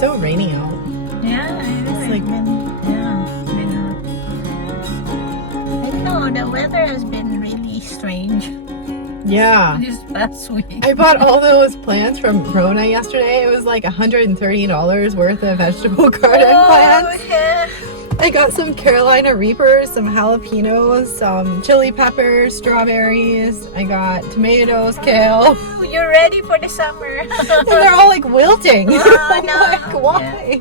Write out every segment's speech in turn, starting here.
So rainy out. Yeah, It's like been out. I don't know, the weather has been really strange yeah. this past week. I bought all those plants from Rona yesterday. It was like $130 worth of vegetable garden plants. Yeah. I got some Carolina Reapers, some jalapenos, some chili peppers, strawberries. I got tomatoes, kale, Oh, you're ready for the summer. and they're all like wilting. Oh, I'm no. like, why?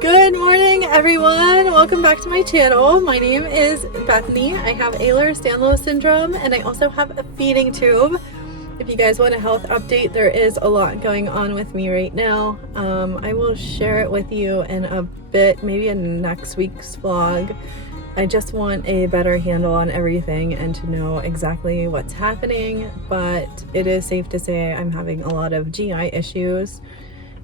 Good morning, everyone. Welcome back to my channel. My name is Bethany. I have Ehlers-Danlos syndrome, and I also have a feeding tube. If you guys want a health update, there is a lot going on with me right now. I will share it with you in a bit, maybe in next week's vlog. I just want a better handle on everything and to know exactly what's happening, but it is safe to say I'm having a lot of GI issues.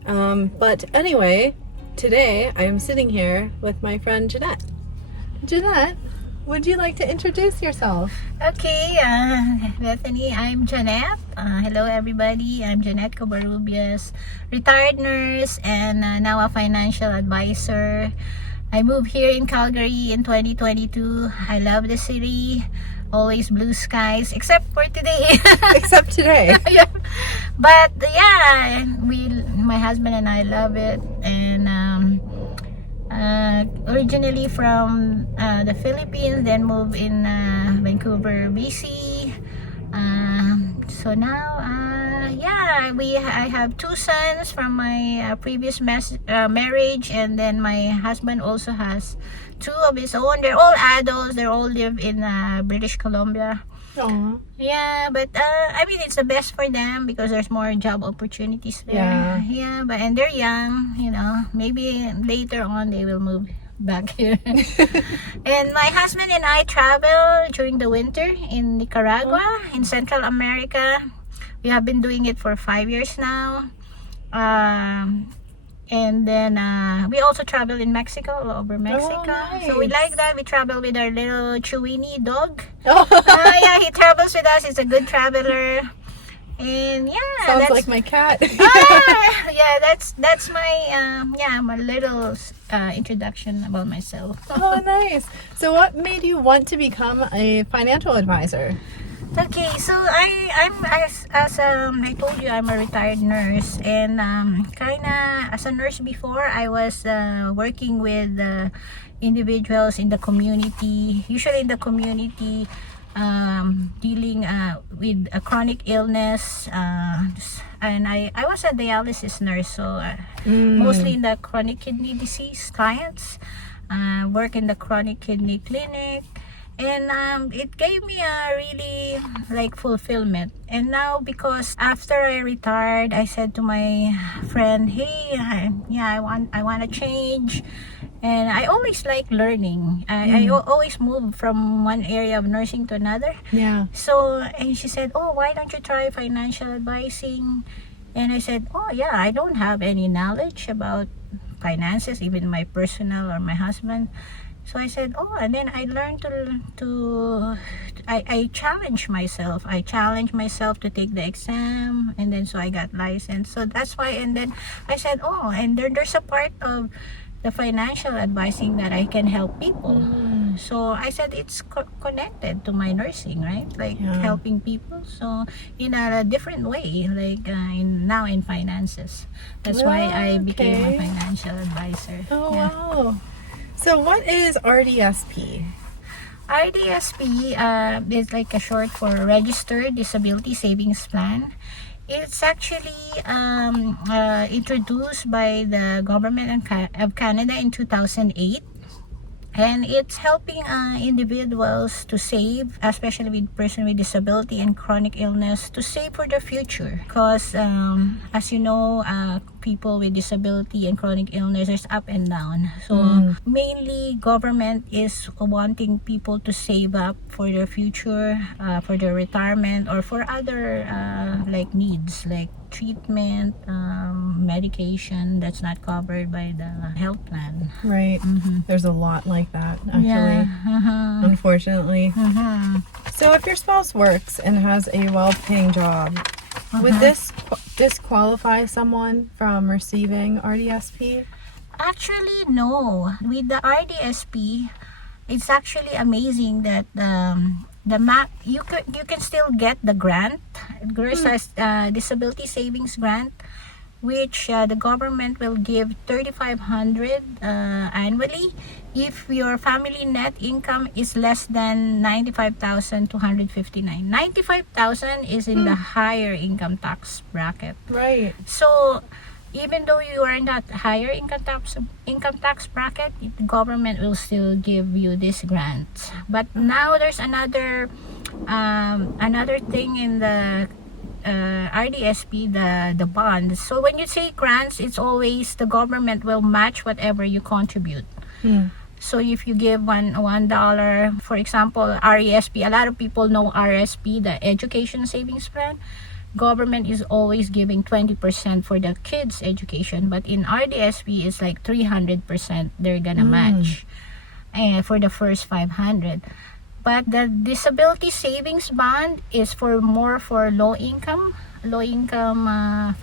But anyway, today I'm sitting here with my friend Janette. Janette, would you like to introduce yourself? Okay, Bethany, I'm Janette. Hello, everybody. I'm Janette Cobarrubias, retired nurse and now a financial advisor. I moved here in Calgary in 2022. I love the city. Always blue skies, except for today. Except today. Yeah. But yeah, my husband and I love it. And originally from the Philippines, then moved in Vancouver, BC. So now, I have two sons from my previous marriage, and then my husband also has two of his own. They're all adults. They all live in British Columbia. Aww. Yeah, but I mean, it's the best for them because there's more job opportunities there. Yeah, and they're young, you know. Maybe later on they will move back here. And my husband and I travel during the winter in Nicaragua, in Central America. We have been doing it for 5 years now. And then we also travel in Mexico, all over Mexico. Oh, nice. So we like that. We travel with our little Chewini dog. Oh. Yeah, he travels with us. He's a good traveler. And yeah, Sounds that's like my cat. yeah, that's my my little introduction about myself. Oh, nice. So what made you want to become a financial advisor? Okay, so I'm as I told you, I'm a retired nurse, and kinda as a nurse before, I was working with individuals in the community, usually in the community, dealing with a chronic illness, and I was a dialysis nurse, so mostly in the chronic kidney disease clients. Work in the chronic kidney clinic. And it gave me a really like fulfillment. And now, because after I retired, I said to my friend, hey, I want to change. And I always like learning. I always move from one area of nursing to another. Yeah. So, and she said, oh, why don't you try financial advising? And I said, oh yeah, I don't have any knowledge about finances, even my personal or my husband. So I said, oh, and then I learned I challenged myself. I challenged myself to take the exam, and then so I got licensed. So that's why, and then I said, oh, and there's a part of the financial advising that I can help people. So I said it's connected to my nursing, right? Like helping people. So in a different way, like now in finances. That's why I became a financial advisor. Oh, wow. So what is RDSP? RDSP is like a short for Registered Disability Savings Plan. It's actually introduced by the government of Canada in 2008. And it's helping individuals to save, especially with person with disability and chronic illness, to save for the future. Because as you know, people with disability and chronic illness, there's up and down. So mainly government is wanting people to save up for their future, for their retirement, or for other like needs like treatment, medication that's not covered by the health plan. Right. There's a lot like that, actually. Yeah. Unfortunately. So if your spouse works and has a well-paying job, would this disqualify someone from receiving RDSP? Actually, no. With the RDSP, it's actually amazing that you can still get the grant. There's a disability savings grant, which the government will give $3,500 annually if your family net income is less than $95,259. $95,000 is in the higher income tax bracket. Right. So even though you are in that higher income tax bracket, the government will still give you this grant. But now there's another thing in the RDSP, the bonds. So when you say grants, it's always the government will match whatever you contribute. So if you give $1, for example, RESP, a lot of people know RSP, the Education Savings Plan. Government is always giving 20% for the kids' education, but in RDSP it's like 300% they're gonna match for the first 500. But the disability savings bond is more for low income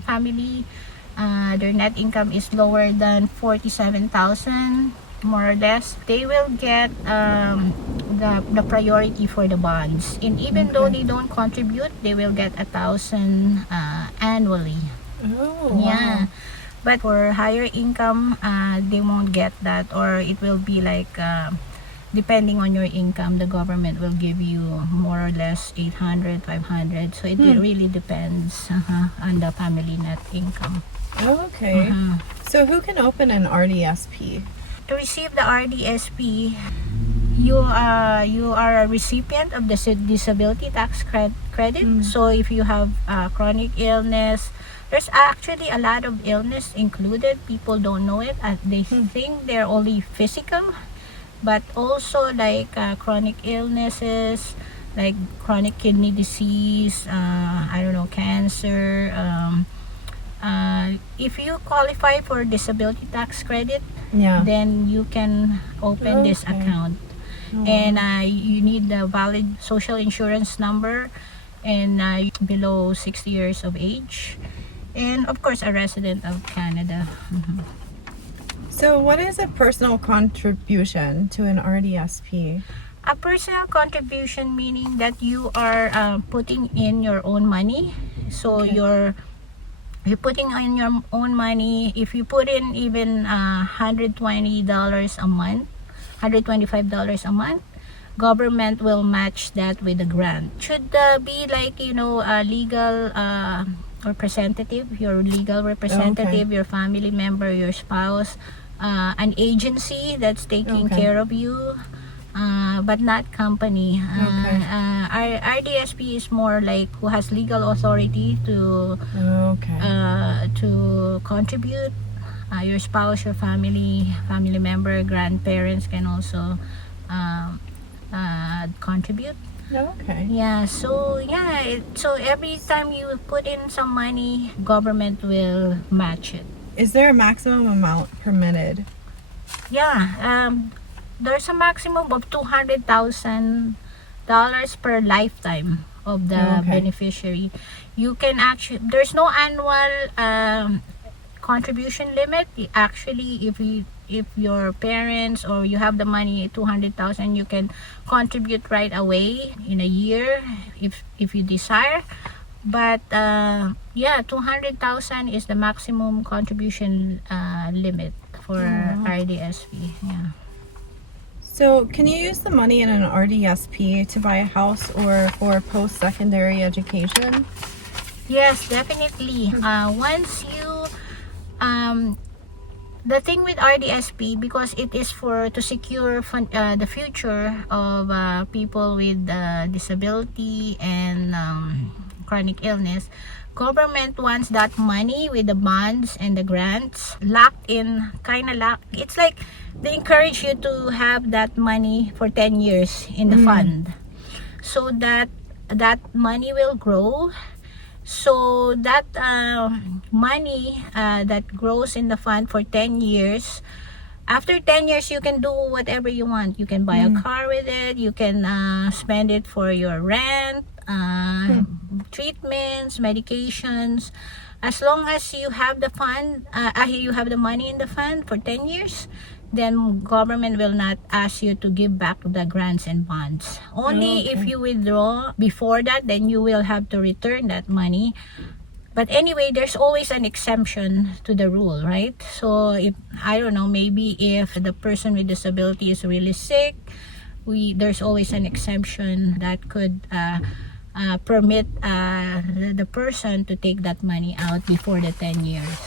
family. Their net income is lower than 47,000, more or less. They will get the priority for the bonds, and even though they don't contribute, they will get 1,000 annually. Wow. But for higher income, they won't get that, or it will be like depending on your income, the government will give you more or less 800, 500. So it really depends on the family net income. Okay. So who can open an RDSP? To receive the RDSP, you are a recipient of the disability tax credit. So if you have chronic illness, there's actually a lot of illness included. People don't know it. They think they're only physical, but also like chronic illnesses, like chronic kidney disease, cancer. If you qualify for disability tax credit, then you can open this account. And you need a valid social insurance number, and below 60 years of age, and of course a resident of Canada. So what is a personal contribution to an RDSP? A personal contribution meaning that you are putting in your own money. So you're putting in your own money. If you put in even $120 a month, $125 a month, government will match that with a grant. Should be like a legal representative, your legal representative, your family member, your spouse, an agency that's taking care of you, but not company. RDSP is more like who has legal authority to contribute. Your spouse, your family member, grandparents can also contribute. So every time you put in some money, government will match it. Is there a maximum amount permitted? There's a maximum of $200,000 per lifetime of the beneficiary. You can actually, there's no annual contribution limit. Actually, if your parents or you have the money, 200,000, you can contribute right away in a year if you desire. But 200,000 is the maximum contribution limit for RDSP. So can you use the money in an RDSP to buy a house or for post-secondary education? Yes, definitely. Once you the thing with RDSP, because it is to secure the future of people with disability and chronic illness, government wants that money with the bonds and the grants locked in, it's like they encourage you to have that money for 10 years in the fund, so that that money will grow. So that money that grows in the fund for 10 years, after 10 years you can do whatever you want. You can buy a car with it, you can spend it for your rent, treatments, medications. As long as you have the fund, you have the money in the fund for 10 years, then government will not ask you to give back the grants and bonds. Only if you withdraw before that, then you will have to return that money. But anyway, there's always an exemption to the rule, right? So if, I don't know, maybe if the person with disability is really sick, there's always an exemption that could permit the person to take that money out before the 10 years.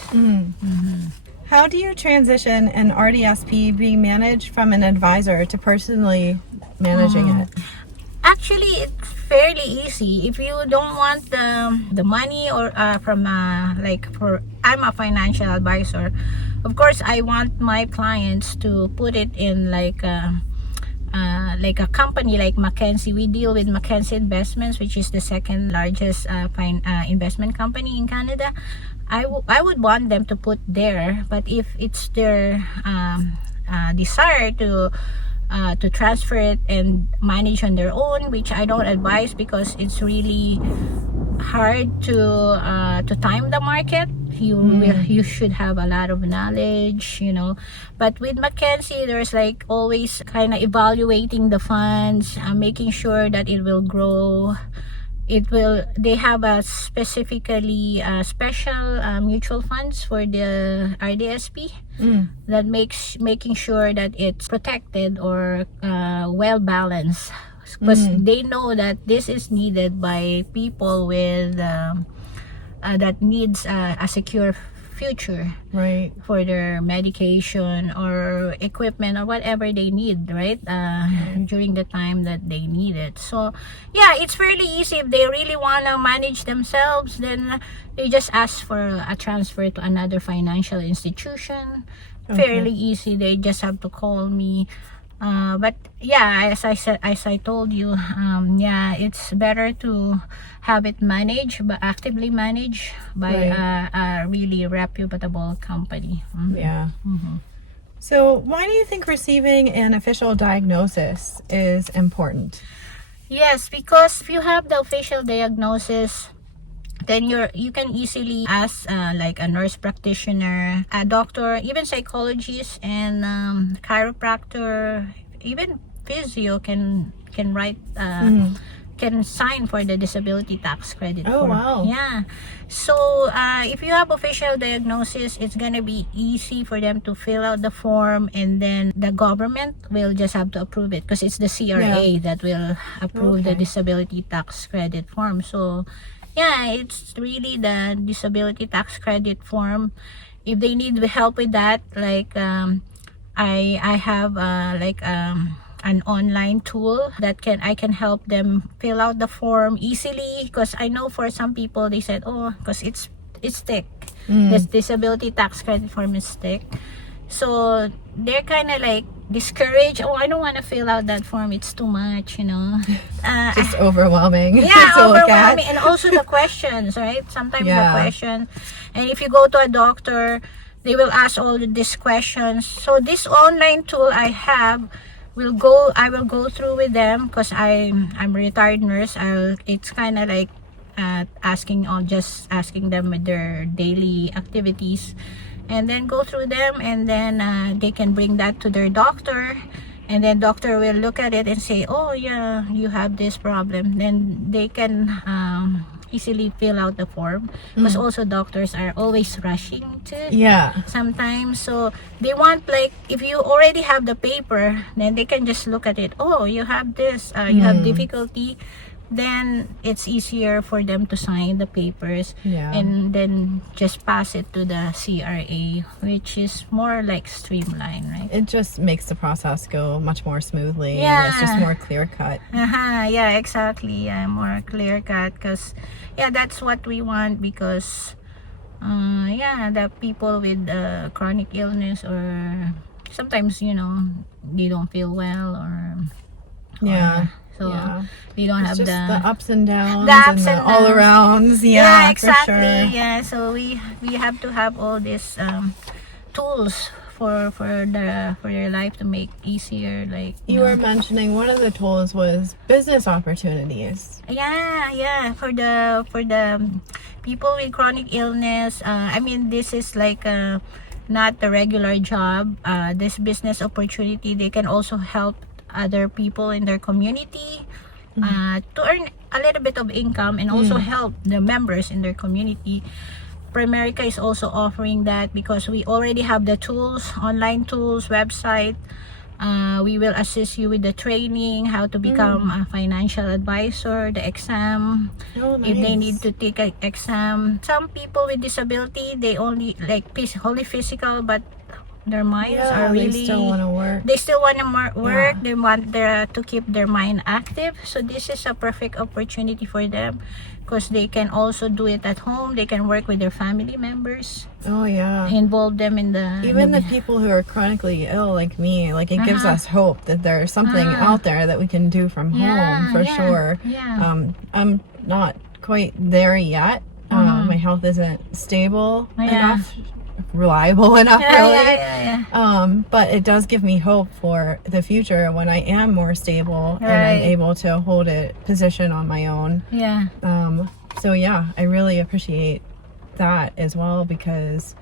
How do you transition an RDSP being managed from an advisor to personally managing it? Actually, it's fairly easy. If you don't want the money or from I'm a financial advisor. Of course, I want my clients to put it in like a company like Mackenzie. We deal with Mackenzie Investments, which is the second largest investment company in Canada. I would want them to put there, but if it's their desire to transfer it and manage on their own, which I don't advise because it's really hard to time the market. You should have a lot of knowledge, you know. But with Mackenzie, there's like always kind of evaluating the funds, making sure that it will grow. They have a specifically special mutual funds for the RDSP that making sure that it's protected or well balanced, because they know that this is needed by people with that needs a secure future, Right. for their medication or equipment or whatever they need, right? During the time that they need it. So yeah, it's fairly easy. If they really want to manage themselves, then they just ask for a transfer to another financial institution. Fairly easy. They just have to call me. But yeah, as I told you, yeah, it's better to have it managed, but actively managed by a really reputable company. Yeah. So why do you think receiving an official diagnosis is important? Yes, because if you have the official diagnosis, then you can easily ask like a nurse practitioner, a doctor, even psychologist and chiropractor, even physio can write can sign for the disability tax credit form. Wow. Yeah. So if you have official diagnosis, it's gonna be easy for them to fill out the form, and then the government will just have to approve it, because it's the CRA that will approve the disability tax credit form. So yeah, it's really the disability tax credit form. If they need help with that, like I have an online tool that I can help them fill out the form easily, because I know for some people they said, oh, because it's thick. This disability tax credit form is thick, so they're kind of like discouraged. Oh, I don't want to fill out that form, it's too much, you know. Just overwhelming. Yeah, to look overwhelming. at. And also the questions, right? Sometimes the question, and if you go to a doctor, they will ask all these questions. So this online tool I have I will go through with them, because I'm a retired nurse. It's kind of like asking them with their daily activities, and then go through them, and then they can bring that to their doctor, and then doctor will look at it and say, oh yeah, you have this problem. Then they can easily fill out the form, because also doctors are always rushing to sometimes. So they want, like, if you already have the paper, then they can just look at it. Oh, you have this, you have difficulty then it's easier for them to sign the papers Yeah. and then just pass it to the CRA, which is more like streamlined, right? It just makes the process go much more smoothly. Yeah. It's just more clear cut. Yeah, exactly. Yeah, more clear cut, because yeah, that's what we want, because yeah, the people with chronic illness, or sometimes, you know, they don't feel well, or Yeah. so Yeah. they don't It's have just the ups and downs, the ups and and the all downs. arounds. Yeah, Yeah, exactly. for sure. Yeah, so we have to have all these tools for their life to make easier, like You were mentioning one of the tools was business opportunities. yeah, for the people with chronic illness. I mean, this is like not the regular job. This business opportunity, they can also help other people in their community to earn a little bit of income, and also help the members in their community. Primerica is also offering that, because we already have the tools, online tools, website. We will assist you with the training, how to become a financial advisor, the exam, Oh, nice. if they need to take an exam. Some people with disability, they only like only physical, but their minds are really, they still want to work. they still want to work. Yeah. They want to keep their mind active, so this is a perfect opportunity for them, because they can also do it at home. They can work with their family members, Oh yeah. involve them in the Even the people who are chronically ill like me, like it gives us hope that there's something out there that we can do from home for sure. Yeah. I'm not quite there yet. My health isn't stable enough, reliable enough, really. But it does give me hope for the future when I am more stable and I'm able to hold a position on my own. Yeah. So yeah, I really appreciate that as well, because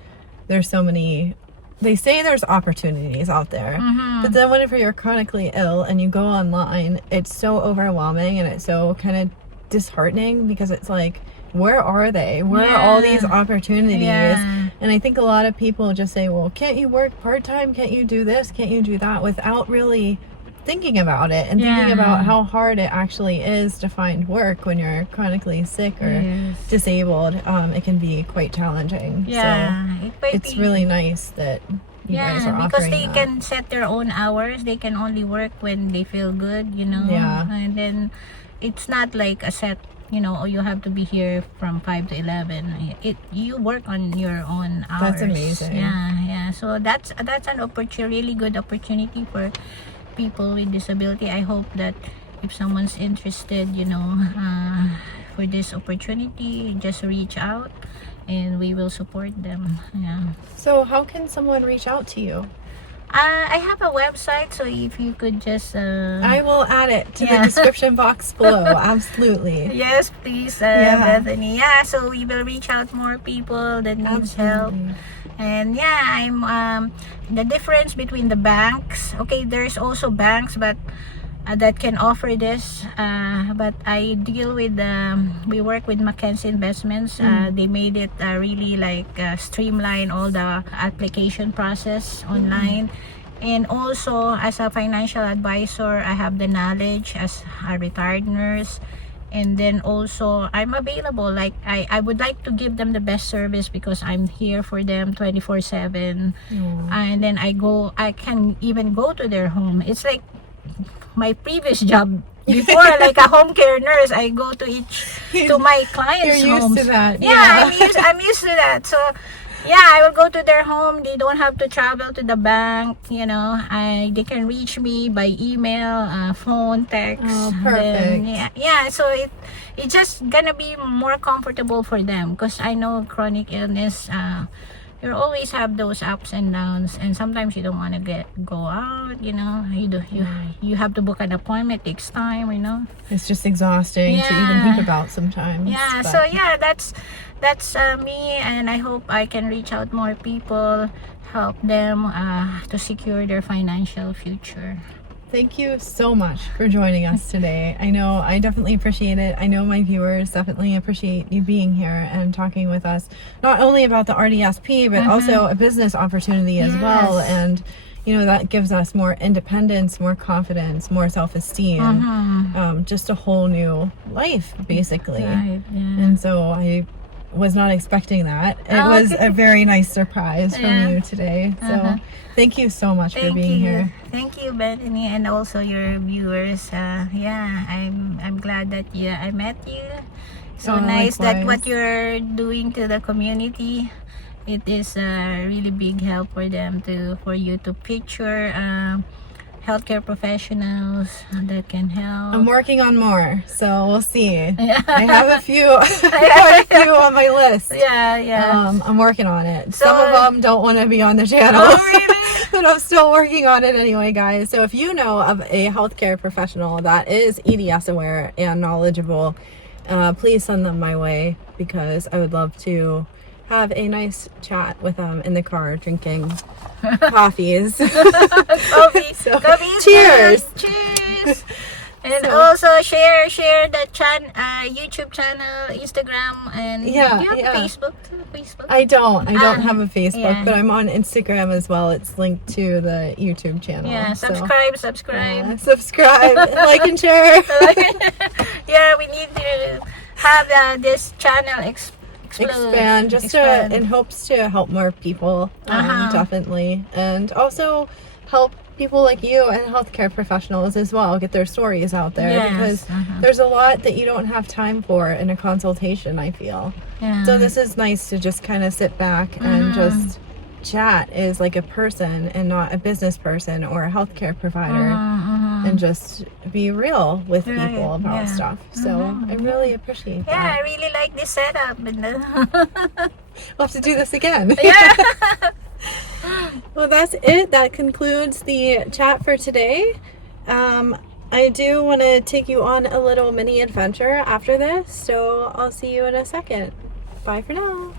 there's so many, they say there's opportunities out there, but then whenever you're chronically ill and you go online, it's so overwhelming and it's so kind of disheartening, because it's like, where are they? Where are all these opportunities? Yeah. And I think a lot of people just say, well, can't you work part-time? Can't you do this? Can't you do that? Without really thinking about it and thinking about how hard it actually is to find work when you're chronically sick or disabled. It can be quite challenging. Yeah. So it's really nice that you guys are offering because they that. can set their own hours. They can only work when they feel good, you know. Yeah. And then it's not like a set, you know, you have to be here from 5 to 11. You work on your own hours. That's amazing. Yeah. So that's an really good opportunity for people with disability. I hope that if someone's interested, you know, for this opportunity, just reach out and we will support them. Yeah. So how can someone reach out to you? I have a website, so if you could just I will add it to the description box below. Absolutely. Yes, please, Bethany. Yeah, so we will reach out more people that needs help. And yeah, I'm the difference between the banks. Okay, there's also banks, but that can offer this. But I deal with we work with Mackenzie Investments. They made it really like streamline all the application process online. And also, as a financial advisor, I have the knowledge as a retired nurse. And then also, I'm available. Like, I would like to give them the best service, because I'm here for them 24/7. And then I can even go to their home. It's like my previous job before, like a home care nurse. I go to my clients' You're used homes. to that. Yeah, I'm used to that. So yeah, I will go to their home. They don't have to travel to the bank, you know. They can reach me by email, phone, text. Oh, perfect. Then, so it's just gonna be more comfortable for them, because I know chronic illness, you always have those ups and downs, and sometimes you don't want to go out, you know. You have to book an appointment. It takes time, you know. It's just exhausting to even think about sometimes. Yeah, but so yeah, that's me, and I hope I can reach out more people, help them to secure their financial future. Thank you so much for joining us today. I know I definitely appreciate it. I know my viewers definitely appreciate you being here and talking with us, not only about the RDSP, but also a business opportunity as well. And you know, that gives us more independence, more confidence, more self-esteem, just a whole new life, basically. Right, yeah. And so I was not expecting that. It was a very nice surprise from you today. So thank you so much for being here. Thank you, Bethany, and also your viewers. I'm glad that I met you. So nice that what you're doing to the community. It is a really big help for them for you to picture healthcare professionals that can help. I'm working on more, so we'll see. I have a few, quite a few on my list. I'm working on it. So, some of them don't want to be on the channel. Oh, really? But I'm still working on it anyway, guys. So if you know of a healthcare professional that is EDS aware and knowledgeable, please send them my way, because I would love to have a nice chat with them in the car drinking coffees. Coffee. Cheers. Cheers. And also share the YouTube channel, Instagram, and do you have Facebook? I don't have a Facebook, but I'm on Instagram as well. It's linked to the YouTube channel. Yeah, subscribe. Subscribe, like and share. Yeah, we need to have this channel expand in hopes to help more people, definitely, and also help people like you and healthcare professionals as well get their stories out there, because there's a lot that you don't have time for in a consultation, I feel. So this is nice to just kind of sit back and just chat as like a person and not a business person or a healthcare provider, and just be real with people about stuff. So I really appreciate that. Yeah, I really like this setup. We'll have to do this again. Yeah. Well, that's it. That concludes the chat for today. I do want to take you on a little mini adventure after this, so I'll see you in a second. Bye for now.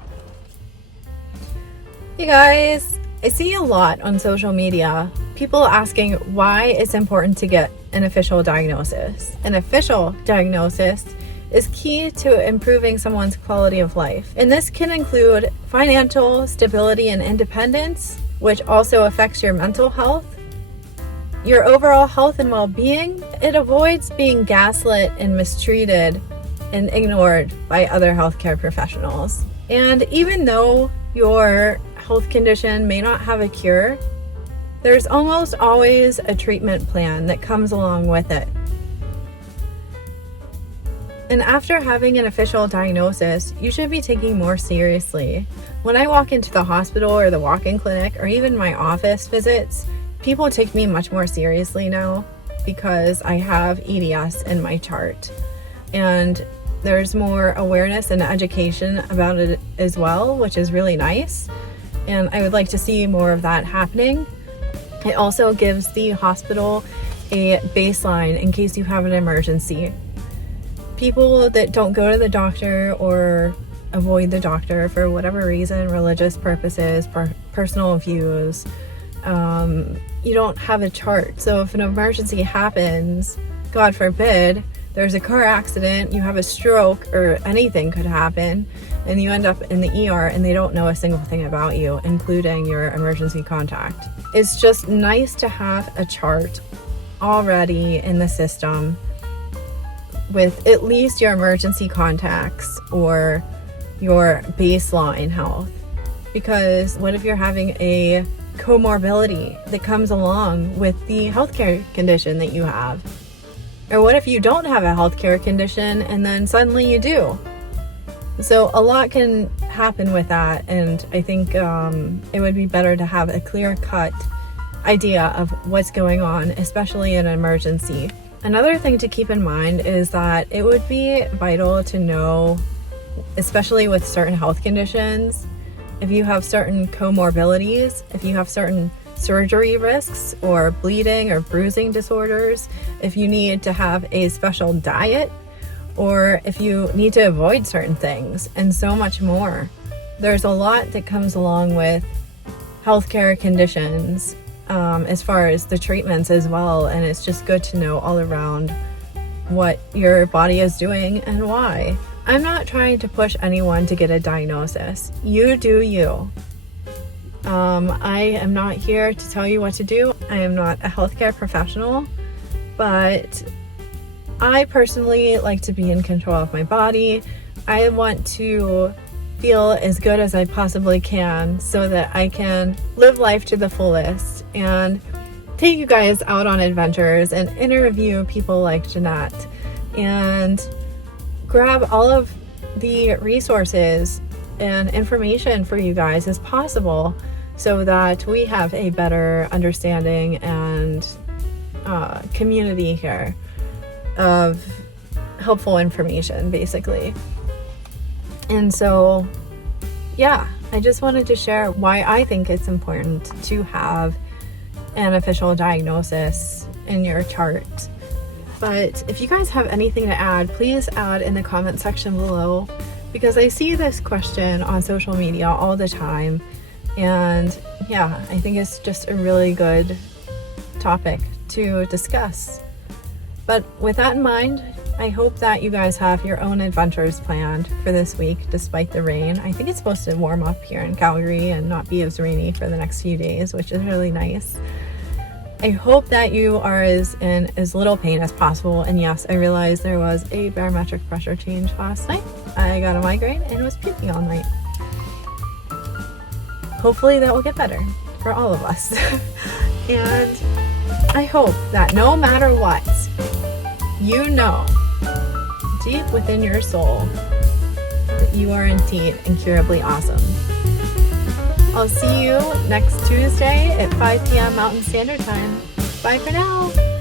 Hey guys, I see a lot on social media, people asking why it's important to get an official diagnosis. An official diagnosis is key to improving someone's quality of life. And this can include financial stability and independence, which also affects your mental health, your overall health and well-being. It avoids being gaslit and mistreated and ignored by other healthcare professionals. And even though your health condition may not have a cure, there's almost always a treatment plan that comes along with it. And after having an official diagnosis, you should be taking more seriously. When I walk into the hospital or the walk-in clinic or even my office visits, people take me much more seriously now because I have EDS in my chart. And there's more awareness and education about it as well, which is really nice. And I would like to see more of that happening. It also gives the hospital a baseline in case you have an emergency. People that don't go to the doctor or avoid the doctor for whatever reason, religious purposes, personal views, you don't have a chart. So if an emergency happens, God forbid, there's a car accident, you have a stroke, or anything could happen, and you end up in the ER and they don't know a single thing about you, including your emergency contact. It's just nice to have a chart already in the system with at least your emergency contacts or your baseline health. Because what if you're having a comorbidity that comes along with the healthcare condition that you have? Or what if you don't have a healthcare condition and then suddenly you do? So a lot can happen with that, and I think it would be better to have a clear-cut idea of what's going on, especially in an emergency. Another thing to keep in mind is that it would be vital to know, especially with certain health conditions, if you have certain comorbidities, if you have certain surgery risks or bleeding or bruising disorders, if you need to have a special diet, or if you need to avoid certain things, and so much more. There's a lot that comes along with healthcare conditions as far as the treatments as well, and it's just good to know all around what your body is doing and why. I'm not trying to push anyone to get a diagnosis. You do you. I am not here to tell you what to do. I am not a healthcare professional, but I personally like to be in control of my body. I want to feel as good as I possibly can so that I can live life to the fullest and take you guys out on adventures and interview people like Janette and grab all of the resources and information for you guys as possible so that we have a better understanding and community here of helpful information, basically. And so, yeah, I just wanted to share why I think it's important to have an official diagnosis in your chart. But if you guys have anything to add, please add in the comment section below, because I see this question on social media all the time. And yeah, I think it's just a really good topic to discuss. But with that in mind, I hope that you guys have your own adventures planned for this week despite the rain. I think it's supposed to warm up here in Calgary and not be as rainy for the next few days, which is really nice. I hope that you are in as little pain as possible. And yes, I realized there was a barometric pressure change last night. I got a migraine and was puking all night. Hopefully that will get better for all of us. And I hope that no matter what, you know deep within your soul that you are indeed incurably awesome. I'll see you next Tuesday at 5 p.m. Mountain Standard Time. Bye for now.